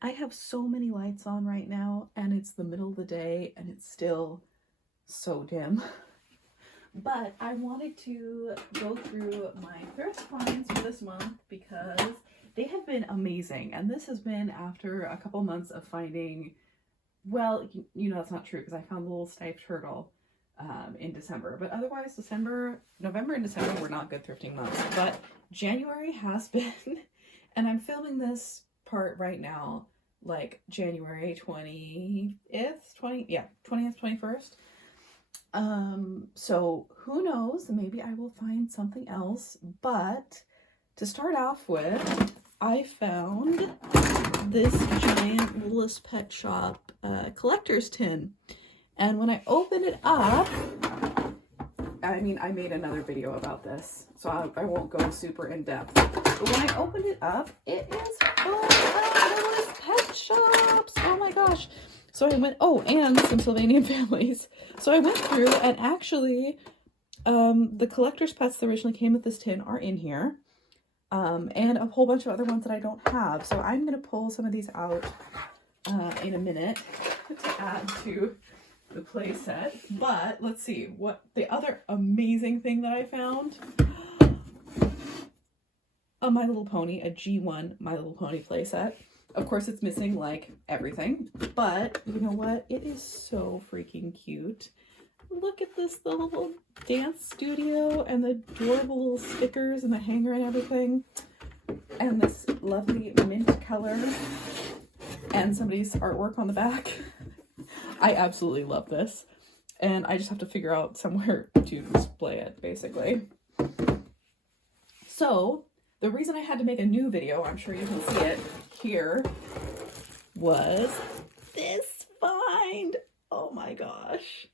I have so many lights on right now, and it's the middle of the day and it's still so dim. But I wanted to go through my thrift finds for this month because they have been amazing. And this has been after a couple months of finding, well, you know, that's not true because I found the little striped turtle in December. But otherwise, November and December were not good thrifting months. But January has been, and I'm filming this part right now, like January 20th, 20th, 21st. So who knows, maybe I will find something else, but to start off with, I found this giant Littlest Pet Shop collector's tin. And when I opened it up, I mean, I made another video about this, so I won't go super in depth. But when I opened it up, it is full of Littlest Pet Shops. Oh my gosh. So I went, oh, and some Sylvanian families. So I went through, and actually, the collector's pets that originally came with this tin are in here. And a whole bunch of other ones that I don't have. So I'm going to pull some of these out in a minute to add to the play set. But let's see what the other amazing thing that I found. A My Little Pony, a G1 My Little Pony play set. Of course, it's missing like everything, but you know what? It is so freaking cute. Look at this, the little dance studio and the adorable little stickers and the hanger and everything. And this lovely mint color and somebody's artwork on the back. I absolutely love this. And I just have to figure out somewhere to display it, basically. So, the reason I had to make a new video, I'm sure you can see it here, was this find. Oh my gosh.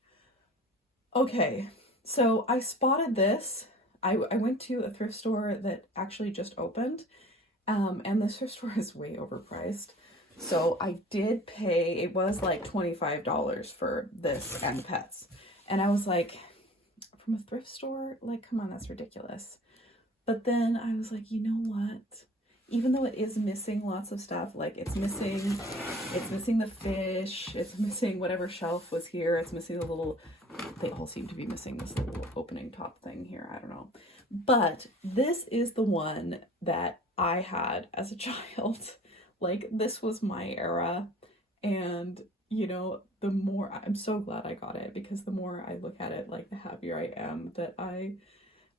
Okay, so I spotted this. I went to a thrift store that actually just opened, and the thrift store is way overpriced. So I did pay, it was like $25 for this and pets. And I was like, from a thrift store? Like, come on, that's ridiculous. But then I was like, you know what? Even though it is missing lots of stuff, like it's missing the fish, it's missing whatever shelf was here, it's missing the little, they all seem to be missing this little opening top thing here, I don't know. But this is the one that I had as a child. Like, this was my era, and you know, the more, I'm so glad I got it, because the more I look at it, like, the happier I am that I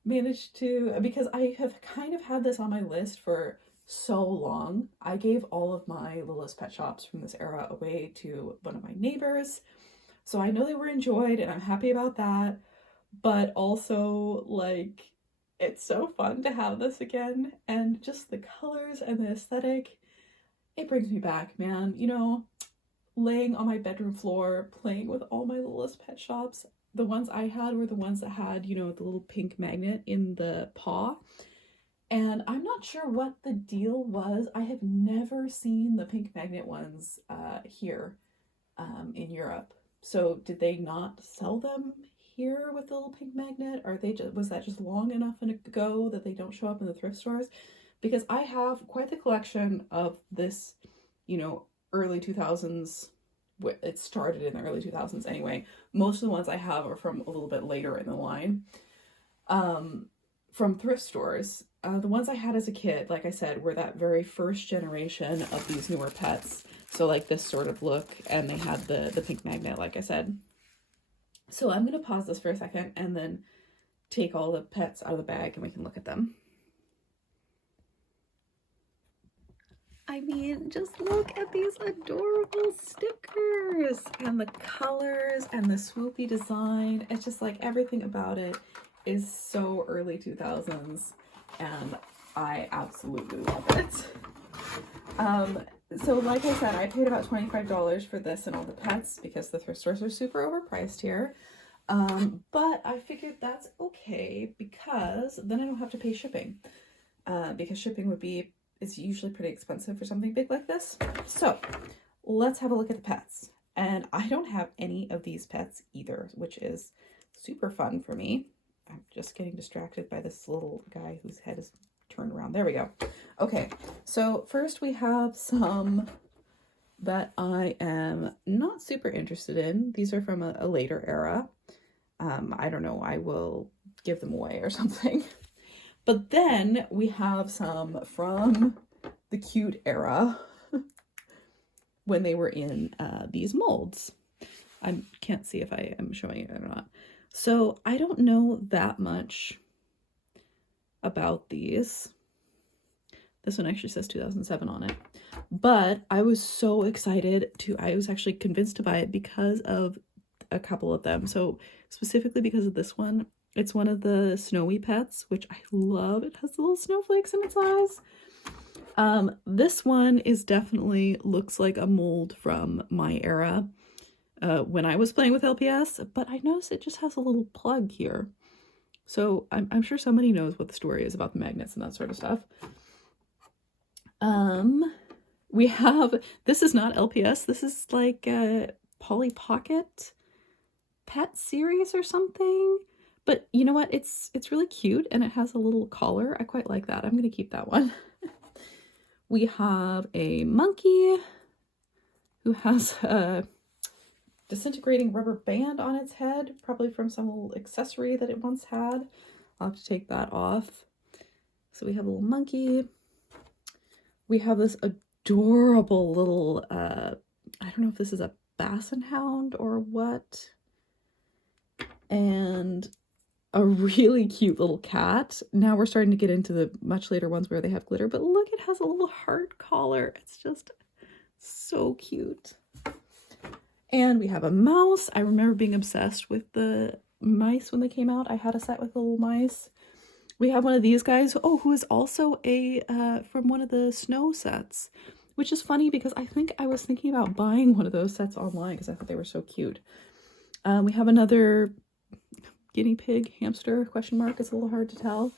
managed to, because I have kind of had this on my list for so long. I gave all of my Littlest Pet Shops from this era away to one of my neighbors, so I know they were enjoyed and I'm happy about that, but also, like, it's so fun to have this again, and just the colors and the aesthetic, it brings me back, man. You know, laying on my bedroom floor, playing with all my Littlest Pet Shops. The ones I had were the ones that had, you know, the little pink magnet in the paw. And I'm not sure what the deal was. I have never seen the pink magnet ones here in Europe. So did they not sell them here with the little pink magnet? Or they just, was that just long enough ago that they don't show up in the thrift stores? Because I have quite the collection of this, you know, early 2000s. It started in the early 2000s anyway. Most of the ones I have are from a little bit later in the line. From thrift stores. The ones I had as a kid, like I said, were that very first generation of these newer pets. So like this sort of look, and they had the pink magnet, like I said. So I'm going to pause this for a second and then take all the pets out of the bag and we can look at them. I mean, just look at these adorable stickers and the colors and the swoopy design. It's just like everything about it is so early 2000s, and I absolutely love it. So like I said, I paid about $25 for this and all the pets because the thrift stores are super overpriced here. But I figured that's okay because then I don't have to pay shipping. Because shipping is usually pretty expensive for something big like this. So let's have a look at the pets. And I don't have any of these pets either, which is super fun for me. I'm just getting distracted by this little guy whose head is turned around. There we go. Okay, so first we have some that I am not super interested in. These are from a later era. I don't know, I will give them away or something. But then we have some from the cute era when they were in these molds. I can't see if I am showing it or not. So I don't know that much about these. This one actually says 2007 on it. But I was so excited I was actually convinced to buy it because of a couple of them. So specifically because of this one. It's one of the snowy pets, which I love. It has little snowflakes in its eyes. This one is definitely looks like a mold from my era when I was playing with LPS, but I noticed it just has a little plug here. So I'm sure somebody knows what the story is about the magnets and that sort of stuff. We have, this is not LPS, this is like a Polly Pocket pet series or something. But you know what? It's really cute and it has a little collar. I quite like that. I'm going to keep that one. We have a monkey who has a disintegrating rubber band on its head, probably from some little accessory that it once had. I'll have to take that off. So we have a little monkey. We have this adorable little, I don't know if this is a basset hound or what. And a really cute little cat. Now we're starting to get into the much later ones where they have glitter, but look, it has a little heart collar. It's just so cute. And we have a mouse. I remember being obsessed with the mice when they came out. I had a set with the little mice. We have one of these guys, who is also a from one of the snow sets, which is funny because I think I was thinking about buying one of those sets online because I thought they were so cute. We have another guinea pig, hamster, question mark. It's a little hard to tell.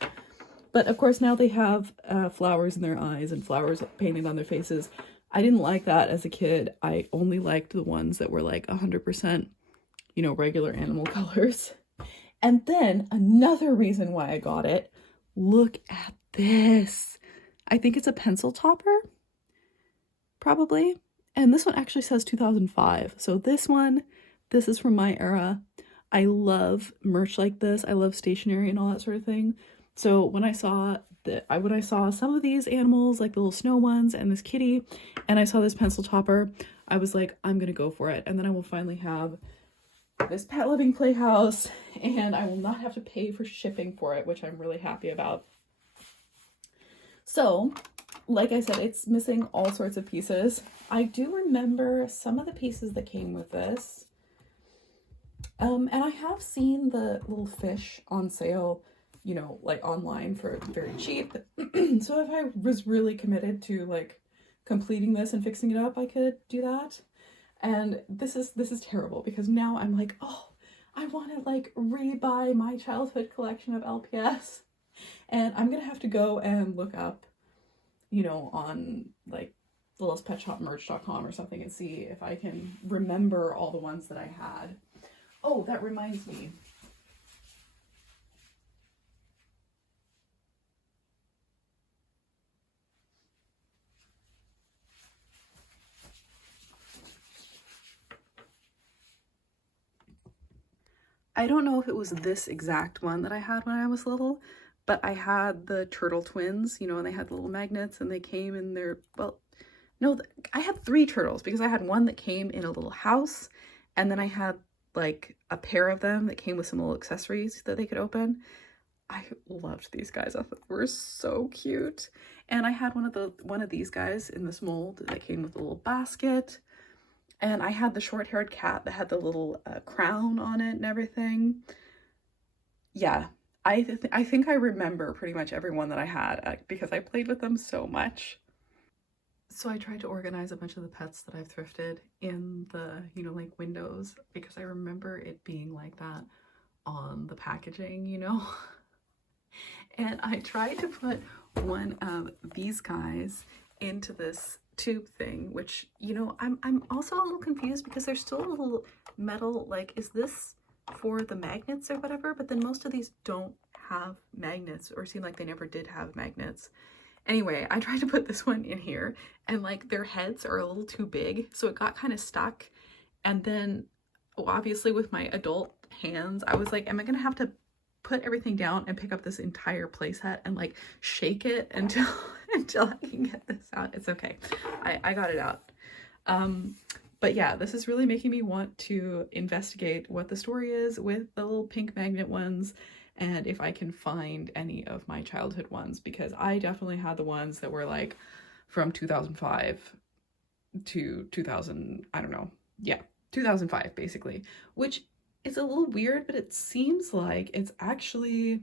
But of course now they have flowers in their eyes and flowers painted on their faces. I didn't like that as a kid. I only liked the ones that were like 100%, regular animal colors. And then another reason why I got it, look at this. I think it's a pencil topper, probably. And this one actually says 2005. So this is from my era. I love merch like this. I love stationery and all that sort of thing. So when I saw some of these animals, like the little snow ones and this kitty, and I saw this pencil topper, I was like, I'm gonna go for it. And then I will finally have this pet loving playhouse and I will not have to pay for shipping for it, which I'm really happy about. So, like I said, it's missing all sorts of pieces. I do remember some of the pieces that came with this. And I have seen the little fish on sale, like online for very cheap. So if I was really committed to like completing this and fixing it up, I could do that. And this is terrible because now I'm like, I want to like rebuy my childhood collection of LPS. And I'm going to have to go and look up, on like littlestpetshopmerch.com or something and see if I can remember all the ones that I had. Oh, that reminds me. I don't know if it was this exact one that I had when I was little, but I had the turtle twins, and they had the little magnets and they came in their, I had 3 turtles because I had one that came in a little house and then I had like a pair of them that came with some little accessories that they could open. I loved these guys. I thought they were so cute. And I had one of these guys in this mold that came with a little basket. And I had the short-haired cat that had the little crown on it and everything. Yeah, I think I remember pretty much every one that I had because I played with them so much. So I tried to organize a bunch of the pets that I've thrifted in the, like windows because I remember it being like that on the packaging, And I tried to put one of these guys into this tube thing, which, I'm also a little confused because there's still a little metal, like, is this for the magnets or whatever? But then most of these don't have magnets or seem like they never did have magnets. Anyway, I tried to put this one in here and like their heads are a little too big, so it got kind of stuck. And then obviously with my adult hands, I was like, am I gonna have to put everything down and pick up this entire playset and like shake it until until I can get this out? It's okay. I got it out. But yeah, this is really making me want to investigate what the story is with the little pink magnet ones, and if I can find any of my childhood ones, because I definitely had the ones that were like from 2005 to 2000, I don't know. Yeah, 2005 basically, which is a little weird, but it seems like it's actually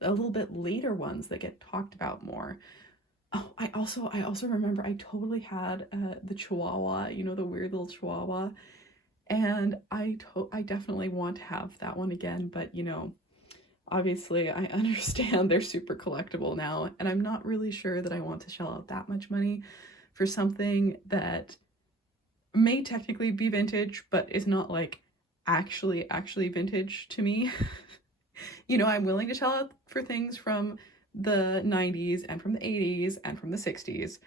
a little bit later ones that get talked about more. Oh, I also remember I totally had the Chihuahua, you know, the weird little Chihuahua, and I definitely want to have that one again, but you know, obviously I understand they're super collectible now, and I'm not really sure that I want to shell out that much money for something that may technically be vintage, but is not like actually vintage to me. You know, I'm willing to shell out for things from the 90s and from the 80s and from the 60s,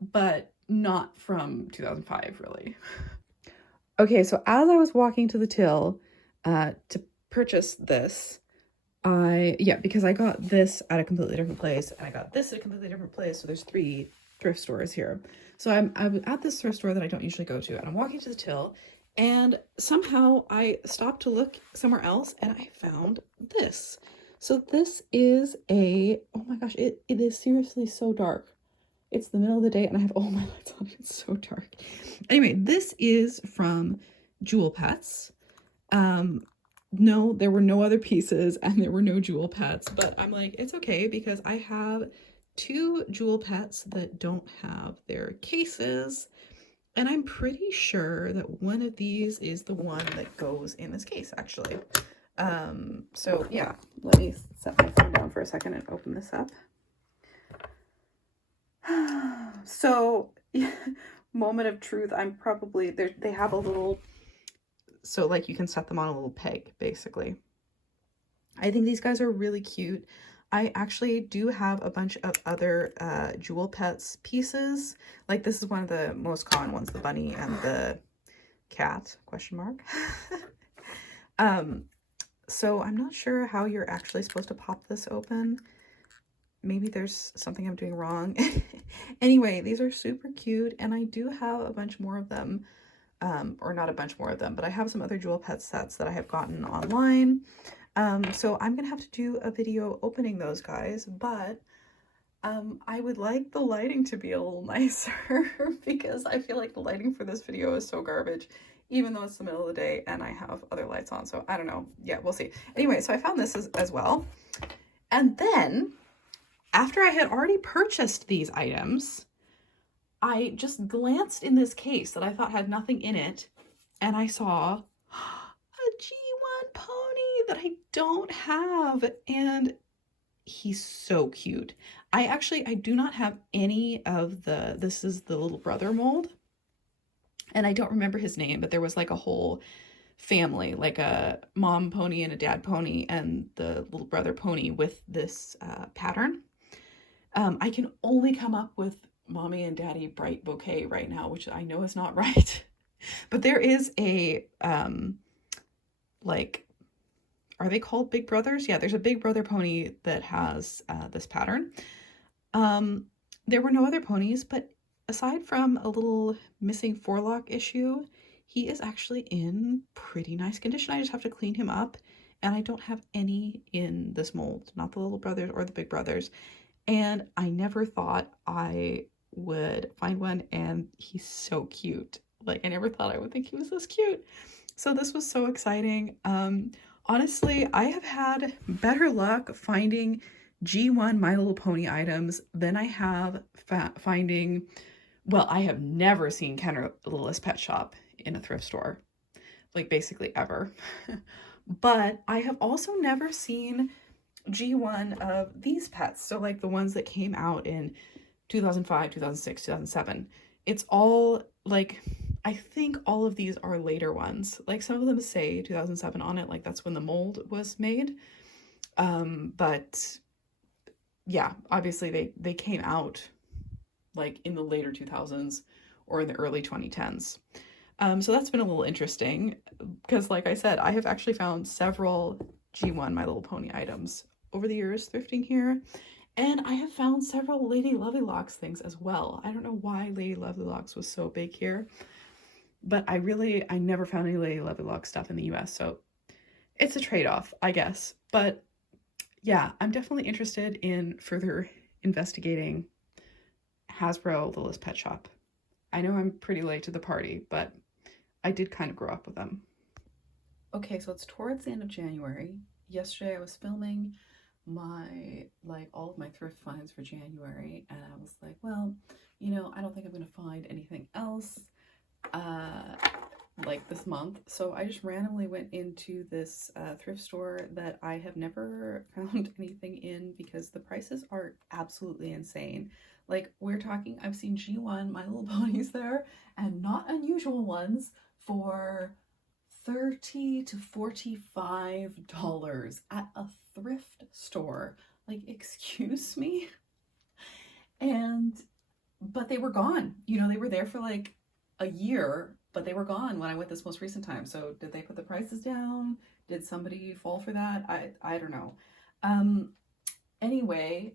but not from 2005 really. Okay, so as I was walking to the till to purchase this, because I got this at a completely different place and I got this at a completely different place, so there's 3 thrift stores here. So I'm at this thrift store that I don't usually go to, and I'm walking to the till, and somehow I stopped to look somewhere else and I found this. So this is oh my gosh, it is seriously so dark. It's the middle of the day and I have all my lights on. It's so dark. Anyway, this is from Jewel Pets. No, there were no other pieces and there were no Jewel Pets, but I'm like, it's okay because I have 2 Jewel Pets that don't have their cases, and I'm pretty sure that one of these is the one that goes in this case, actually. So yeah, let me set my phone down for a second and open this up. So, moment of truth, I'm probably, they have a little, so like you can set them on a little peg, basically. I think these guys are really cute. I actually do have a bunch of other Jewel Pets pieces. Like this is one of the most common ones, the bunny and the cat, question mark. So I'm not sure how you're actually supposed to pop this open. Maybe there's something I'm doing wrong. Anyway, these are super cute, and I do have a bunch more of them. Or not a bunch more of them, but I have some other Jewel Pet sets that I have gotten online. So I'm gonna have to do a video opening those guys, but I would like the lighting to be a little nicer because I feel like the lighting for this video is so garbage, even though it's the middle of the day and I have other lights on. So I don't know. Yeah, we'll see. Anyway, so I found this as well. And then after I had already purchased these items, I just glanced in this case that I thought had nothing in it, and I saw a G1 pony that I don't have, and he's so cute. I do not have any of this is the little brother mold, and I don't remember his name, but there was like a whole family, like a mom pony and a dad pony and the little brother pony with this pattern. I can only come up with Mommy and Daddy Bright Bouquet right now, which I know is not right. But there is a, like, are they called Big Brothers? Yeah, there's a Big Brother pony that has this pattern. There were no other ponies, but aside from a little missing forelock issue, he is actually in pretty nice condition. I just have to clean him up, and I don't have any in this mold, not the little brothers or the big brothers. And I never thought I would find one, and he's so cute. Like, I never thought I would think he was this cute. So this was so exciting. Honestly, I have had better luck finding G1 My Little Pony items than I have finding, well, I have never seen Ken Littlest Pet Shop in a thrift store, like basically ever. But I have also never seen G1 of these pets, so like the ones that came out in 2005, 2006, 2007. It's all like, I think all of these are later ones. Like some of them say 2007 on it, like that's when the mold was made. But yeah, obviously they came out like in the later 2000s or in the early 2010s. So that's been a little interesting because, like I said, I have actually found several G1 My Little Pony items over the years thrifting here. And I have found several Lady Lovely things as well. I don't know why Lady Lovely was so big here, but I never found any Lady Lovely stuff in the US. So it's a trade-off, I guess. But yeah, I'm definitely interested in further investigating Hasbro Littlest Pet Shop. I know I'm pretty late to the party, but I did kind of grow up with them. Okay, so it's towards the end of January. Yesterday I was filming all of my thrift finds for January, and I was like, well, you know, I don't think I'm gonna find anything else like this month. So I just randomly went into this thrift store that I have never found anything in because the prices are absolutely insane. Like, we're talking, I've seen G1 My Little Ponies there, and not unusual ones, for $30 to $45 at a thrift store. Like, excuse me? But they were gone. You know, they were there for like a year, but they were gone when I went this most recent time. So did they put the prices down? Did somebody fall for that? I don't know. Anyway,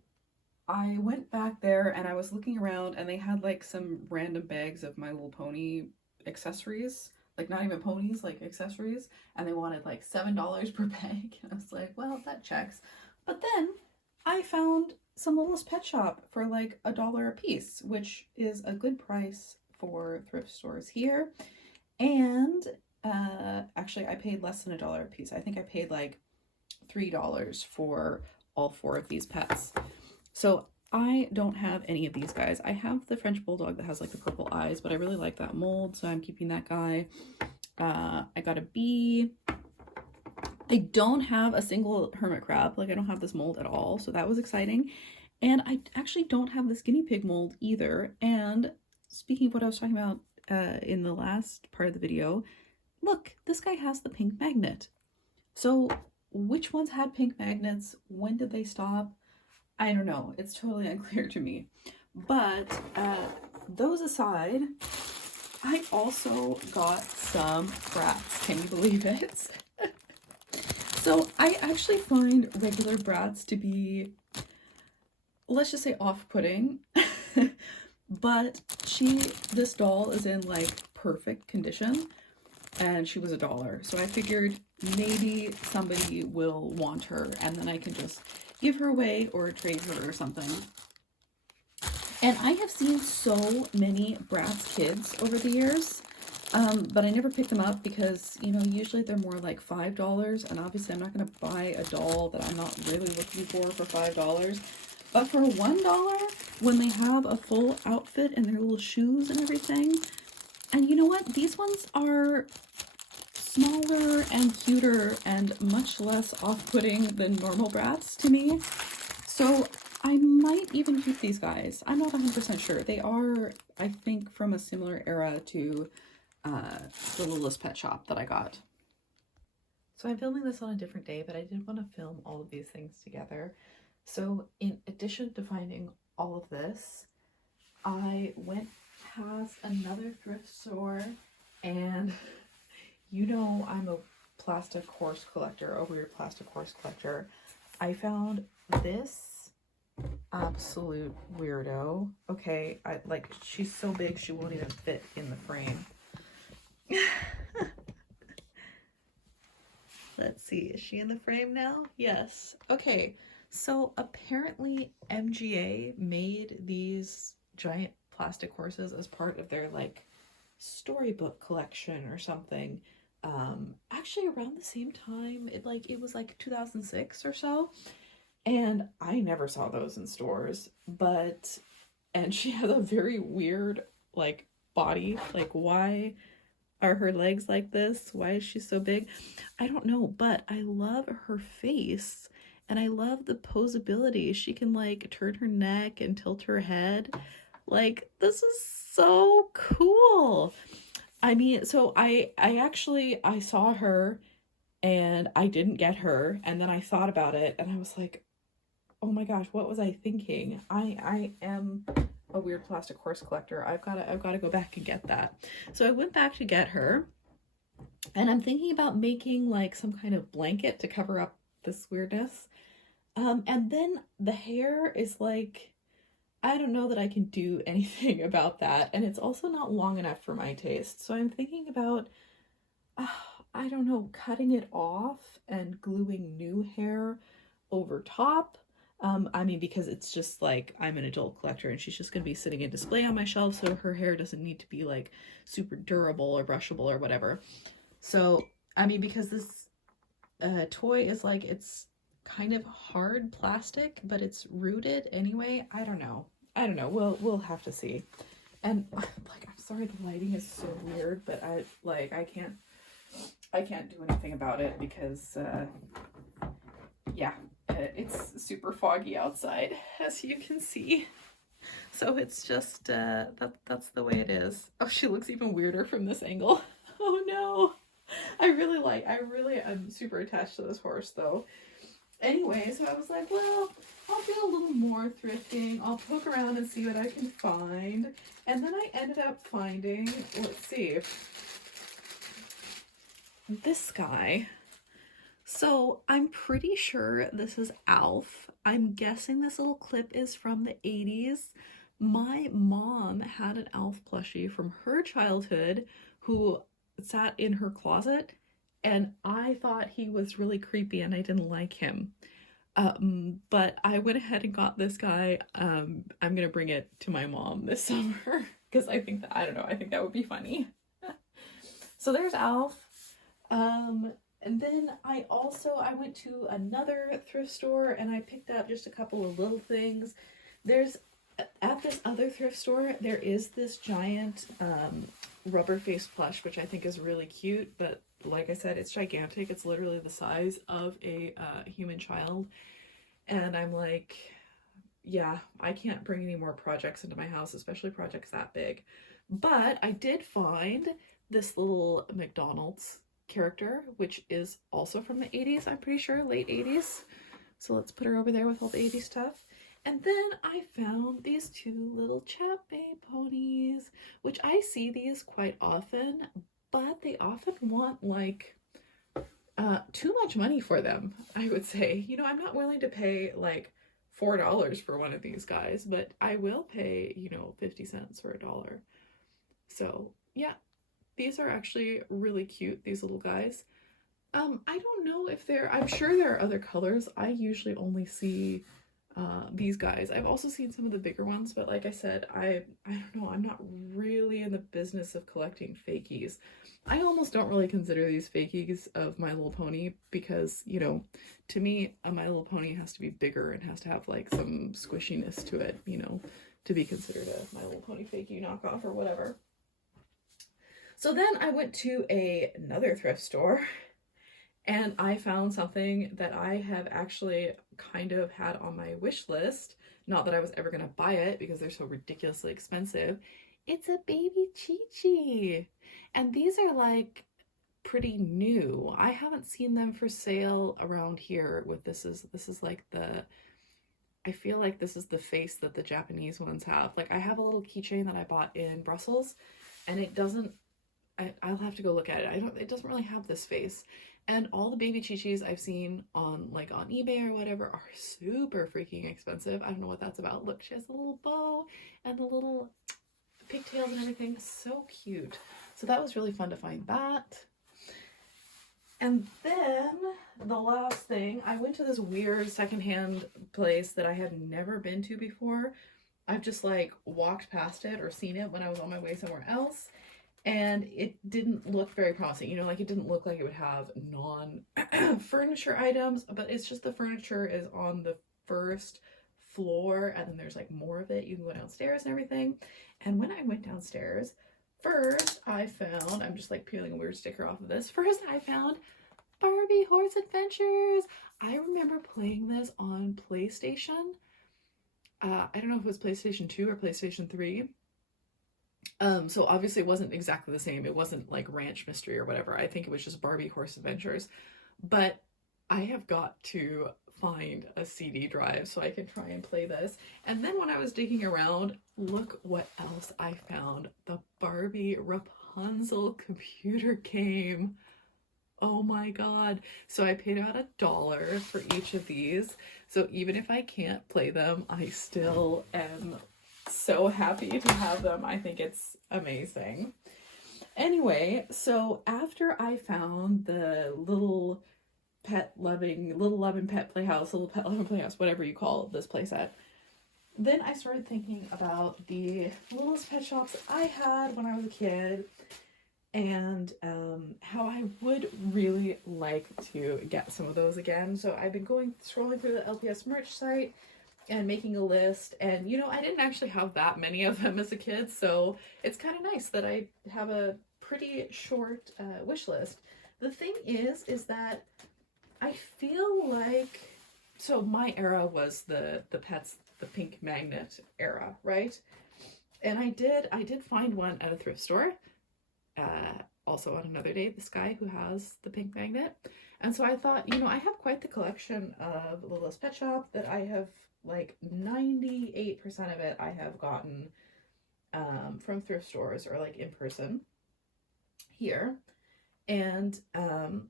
I went back there and I was looking around, and they had like some random bags of My Little Pony accessories, like not even ponies, like accessories, and they wanted like $7 per bag. And I was like, well, that checks. But then I found some Littlest Pet Shop for like $1 a piece, which is a good price for thrift stores here. And actually, I paid less than $1 a piece. I think I paid like $3 for all 4 of these pets. So I don't have any of these guys. I have the French Bulldog that has like the purple eyes, but I really like that mold, so I'm keeping that guy. I got a bee. I don't have a single hermit crab. Like, I don't have this mold at all, so that was exciting. And I actually don't have this guinea pig mold either. And speaking of what I was talking about in the last part of the video, look, this guy has the pink magnet. So which ones had pink magnets? When did they stop? I don't know. It's totally unclear to me. But those aside, I also got some bratz. Can you believe it? So I actually find regular bratz to be, let's just say, off-putting. But this doll is in like perfect condition, and she was $1. So I figured maybe somebody will want her, and then I can just give her away or trade her or something. And I have seen so many Bratz kids over the years, but I never picked them up because, you know, usually they're more like $5, and obviously I'm not going to buy a doll that I'm not really looking for $5. But for $1, when they have a full outfit and their little shoes and everything, and you know what? These ones are smaller and cuter and much less off-putting than normal Bratz to me. So I might even keep these guys. I'm not 100% sure. They are, I think, from a similar era to the Littlest Pet Shop that I got. So I'm filming this on a different day, but I did want to film all of these things together. So in addition to finding all of this, I went past another thrift store, and you know I'm a plastic horse collector, a weird plastic horse collector. I found this absolute weirdo. Okay, she's so big she won't even fit in the frame. Let's see, is she in the frame now? Yes. Okay, so apparently MGA made these giant plastic horses as part of their like storybook collection or something. Actually around the same time, it was like 2006 or so, and I never saw those in stores. And she has a very weird like body. Like, why are her legs like this? Why is she so big? I don't know, but I love her face, and I love the posability. She can like turn her neck and tilt her head. Like, this is so cool. I mean, so I saw her and I didn't get her, and then I thought about it and I was like, oh my gosh, what was I thinking? I am a weird plastic horse collector. I've got to go back and get that. So I went back to get her, and I'm thinking about making like some kind of blanket to cover up this weirdness. And then the hair is like, I don't know that I can do anything about that, and it's also not long enough for my taste. So I'm thinking about, uh, I don't know, cutting it off and gluing new hair over top. I mean, because it's just like, I'm an adult collector and she's just going to be sitting in display on my shelf, so her hair doesn't need to be like super durable or brushable or whatever. So, I mean, because this toy is like, it's kind of hard plastic, but it's rooted anyway. I don't know. We'll have to see. And like, I'm sorry, the lighting is so weird, but I can't do anything about it because yeah, it's super foggy outside, as you can see. So it's just that's the way it is. Oh, she looks even weirder from this angle. Oh no. I really am super attached to this horse though. Anyway, so I was like, well, I'll do a little more thrifting. I'll poke around and see what I can find. And then I ended up finding, let's see, this guy. So I'm pretty sure this is Alf. I'm guessing this little clip is from the 80s. My mom had an Alf plushie from her childhood who sat in her closet, and I thought he was really creepy and I didn't like him. But I went ahead and got this guy. I'm gonna bring it to my mom this summer because I think that, I don't know, I think that would be funny. So there's Alf. And then I went to another thrift store and I picked up just a couple of little things. At this other thrift store, there is this giant rubber face plush, which I think is really cute, but like I said, it's gigantic. It's literally the size of a human child. And I'm like, yeah, I can't bring any more projects into my house, especially projects that big. But I did find this little McDonald's character, which is also from the 80s, I'm pretty sure, late 80s. So let's put her over there with all the 80s stuff. And then I found these two little Chappie ponies, which I see these quite often, but they often want like too much money for them, I would say. You know, I'm not willing to pay like $4 for one of these guys, but I will pay, you know, 50 cents or $1. So yeah, these are actually really cute, these little guys. I don't know if I'm sure there are other colors. I usually only see these guys. I've also seen some of the bigger ones, but like I said, I don't know, I'm not really in the business of collecting fakies. I almost don't really consider these fakies of My Little Pony because, you know, to me, a My Little Pony has to be bigger and has to have like some squishiness to it, you know, to be considered a My Little Pony fakie knockoff or whatever. So then I went to another thrift store and I found something that I have actually kind of had on my wish list. Not that I was ever going to buy it because they're so ridiculously expensive. It's a baby Chi-Chi. And these are like pretty new. I haven't seen them for sale around here with this is like I feel like this is the face that the Japanese ones have. Like I have a little keychain that I bought in Brussels and it doesn't, I'll have to go look at it. It doesn't really have this face. And all the baby Chi-Chis I've seen on eBay or whatever are super freaking expensive. I don't know what that's about. Look, she has a little bow and the little pigtails and everything. So cute. So that was really fun to find that. And then the last thing, I went to this weird secondhand place that I have never been to before. I've just like walked past it or seen it when I was on my way somewhere else. And it didn't look very promising. You know, like it didn't look like it would have non-furniture items, but it's just the furniture is on the first floor and then there's like more of it. You can go downstairs and everything. And when I went downstairs, first I found, I'm just like peeling a weird sticker off of this. First I found Barbie Horse Adventures. I remember playing this on PlayStation. I don't know if it was PlayStation 2 or PlayStation 3. So obviously it wasn't exactly the same. It wasn't like Ranch Mystery or whatever. I think it was just Barbie Horse Adventures. But I have got to find a CD drive so I can try and play this. And then when I was digging around, look what else I found. The Barbie Rapunzel computer game. Oh my god. So I paid about $1 for each of these. So even if I can't play them, I still am so happy to have them. I think it's amazing. Anyway, so after I found the little loving pet playhouse, little pet loving playhouse, whatever you call this place at, then I started thinking about the Littlest Pet Shops I had when I was a kid, and how I would really like to get some of those again. So I've been scrolling through the LPS merch site and making a list, and you know, I didn't actually have that many of them as a kid, so it's kind of nice that I have a pretty short wish list. The thing is that I feel like, so my era was the pink magnet era, right? And I did find one at a thrift store. Also on another day, this guy who has the pink magnet. And so I thought, you know, I have quite the collection of Littlest Pet Shop that I have, like 98% of it I have gotten from thrift stores or like in person here. And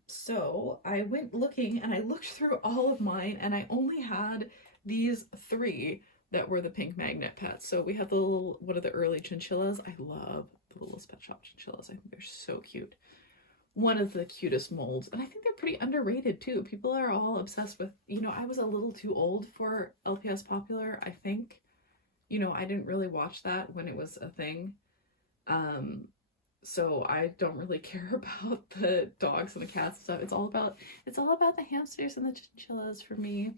so I went looking and I looked through all of mine, and I only had these 3 that were the pink magnet pets. So we have the little, one of the early chinchillas. I love the Littlest Pet Shop chinchillas. I think they're so cute. One of the cutest molds, and I think they're pretty underrated too. People are all obsessed with, you know, I was a little too old for LPS Popular, I think. You know, I didn't really watch that when it was a thing. So I don't really care about the dogs and the cats and stuff. It's all about the hamsters and the chinchillas for me.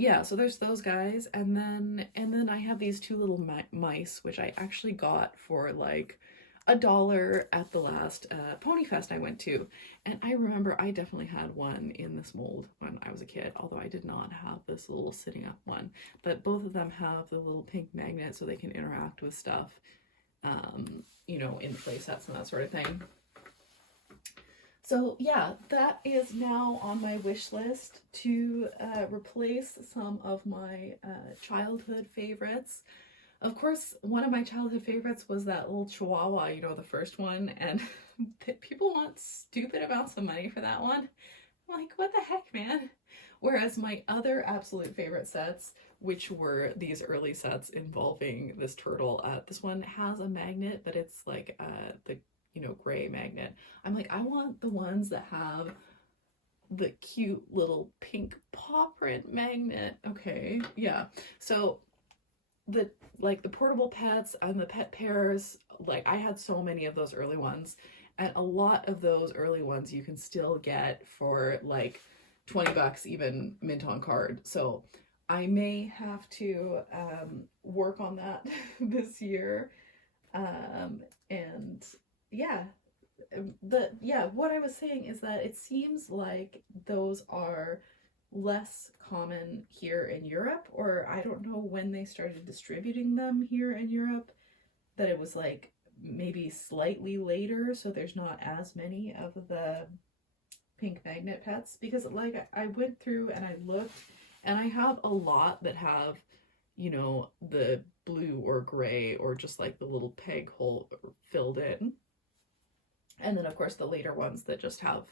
Yeah, so there's those guys, and then I have these 2 little mice, which I actually got for like $1 at the last Pony Fest I went to. And I remember I definitely had one in this mold when I was a kid, although I did not have this little sitting up one. But both of them have the little pink magnet so they can interact with stuff, you know, in play sets and that sort of thing. So yeah, that is now on my wish list to replace some of my childhood favorites. Of course, one of my childhood favorites was that little Chihuahua, you know, the first one, and people want stupid amounts of money for that one. I'm like, what the heck, man? Whereas my other absolute favorite sets, which were these early sets involving this turtle, this one has a magnet, but it's like the, you know, gray magnet. I'm like, I want the ones that have the cute little pink paw print magnet. Okay, yeah. So the portable pets and the pet pairs, like I had so many of those early ones, and a lot of those early ones you can still get for like $20 even mint on card. So I may have to work on that this year. And yeah, what I was saying is that it seems like those are less common here in Europe, or I don't know when they started distributing them here in Europe, that it was like maybe slightly later, so there's not as many of the pink magnet pets, because like I went through and I looked, and I have a lot that have, you know, the blue or gray or just like the little peg hole filled in, and then of course the later ones that just have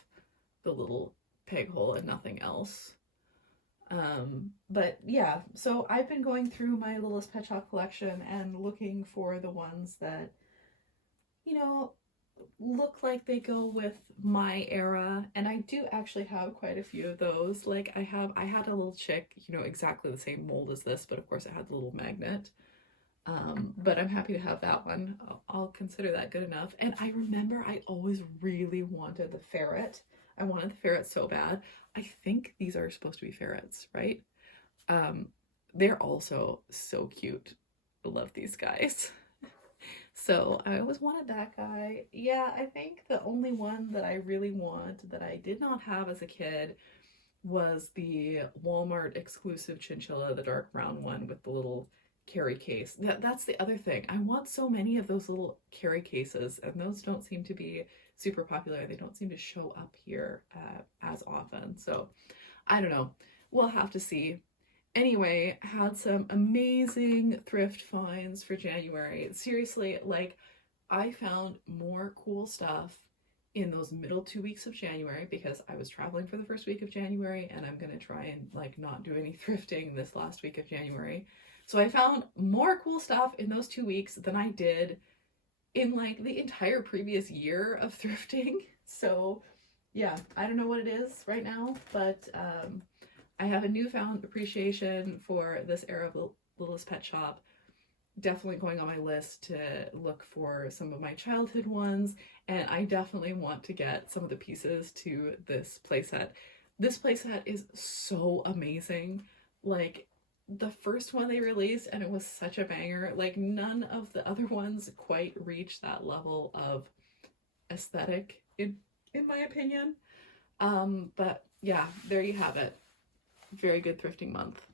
the little peg hole and nothing else. But yeah, so I've been going through my Littlest Pet Shop collection and looking for the ones that, you know, look like they go with my era, and I do actually have quite a few of those. Like I had a little chick, you know, exactly the same mold as this, but of course it had the little magnet. But I'm happy to have that one. I'll consider that good enough. And I remember I always really wanted the ferret. I wanted the ferret so bad. I think these are supposed to be ferrets, right? They're also so cute. I love these guys. So I always wanted that guy. Yeah, I think the only one that I really want that I did not have as a kid was the Walmart exclusive chinchilla, the dark brown one with the little carry case. That's the other thing. I want so many of those little carry cases, and those don't seem to be super popular. They don't seem to show up here as often. So I don't know. We'll have to see. Anyway, had some amazing thrift finds for January. Seriously, like I found more cool stuff in those middle 2 weeks of January because I was traveling for the first week of January and I'm gonna try and like not do any thrifting this last week of January. So I found more cool stuff in those 2 weeks than I did in like the entire previous year of thrifting. So yeah, I don't know what it is right now, but I have a newfound appreciation for this era of Littlest Pet Shop. Definitely going on my list to look for some of my childhood ones, and I definitely want to get some of the pieces to this playset. This playset is so amazing. Like the first one they released, and it was such a banger. Like none of the other ones quite reach that level of aesthetic in my opinion. But yeah, there you have it. Very good thrifting month.